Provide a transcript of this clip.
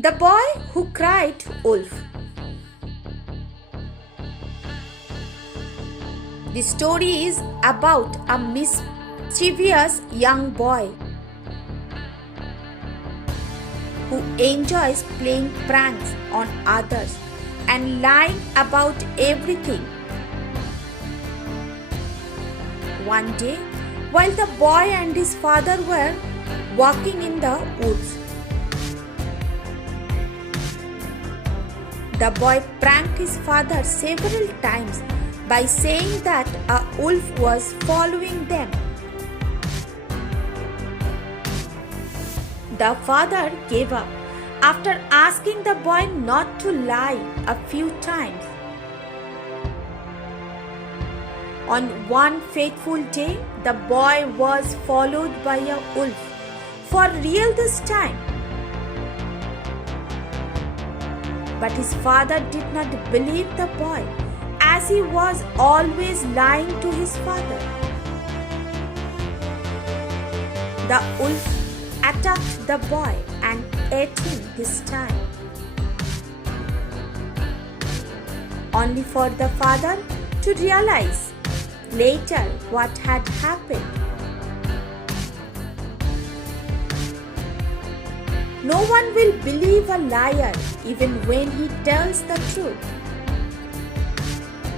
The boy who cried wolf. The story is about a mischievous young boy who enjoys playing pranks on others and lying about everything. One day, while the boy and his father were walking in the woods, the boy pranked his father several times by saying that a wolf was following them. The father gave up after asking the boy not to lie a few times. On one fateful day, the boy was followed by a wolf, for real this time. But his father did not believe the boy, as he was always lying to his father. The wolf attacked the boy and ate him this time, only for the father to realize later what had happened. No one will believe a liar even when he tells the truth.